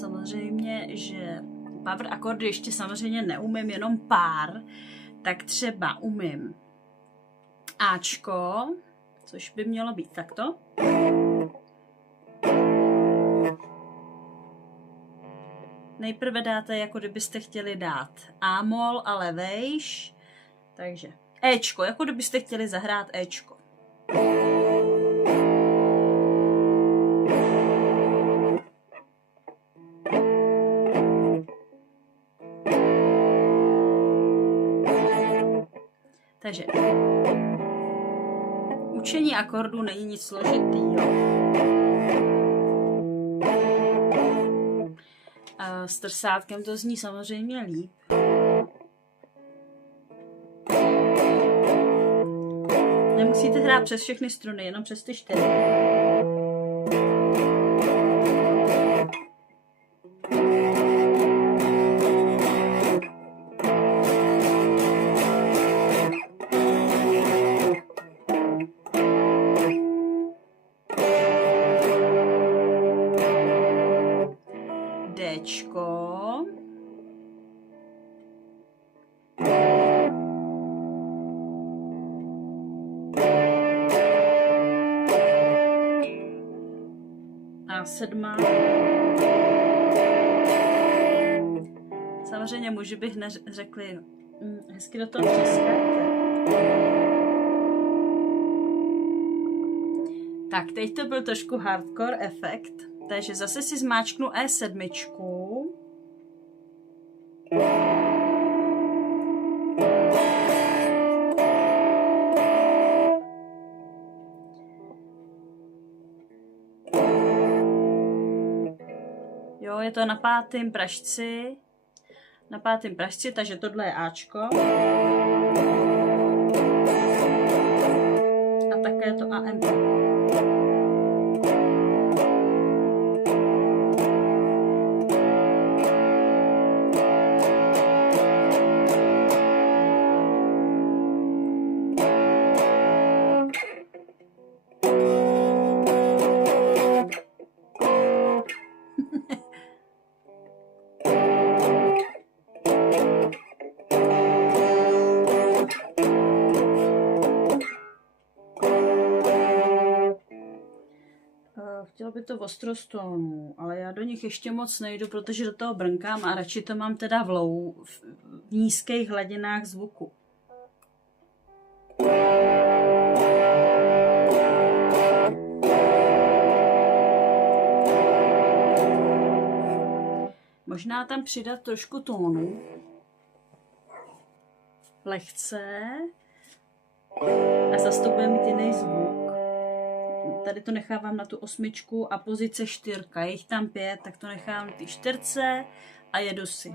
samozřejmě, že power akordy ještě samozřejmě neumím jenom pár, tak třeba umím Ačko, což by mělo být takto. Nejprve dáte, jako kdybyste chtěli dát A-mol, ale vejš, takže Ečko, jako kdybyste chtěli zahrát Ečko. Takže učení akordů není nic složitýho. S trsátkem to zní samozřejmě líp. Nemusíte hrát přes všechny struny, jenom přes ty 4. Dčko. A7. Samozřejmě muži bych řekli, hezky do toho přiskajte. Tak, teď to byl trošku hardcore efekt, takže zase si zmáčknu E7. Jo, je to na 5. pražci. Na 5. pražci, takže tohle je Ačko. A také to AM. Chtělo by to ostrostónů, ale já do nich ještě moc nejdu, protože do toho brnkám a radši to mám teda v nízkých hladinách zvuku. Možná tam přidat trošku tónu. Lehce. A zase to bude mít jiný zvuk. Tady to nechávám na tu 8 a pozice 4. Je jich tam 5, tak to nechávám na ty 4 a jedu si.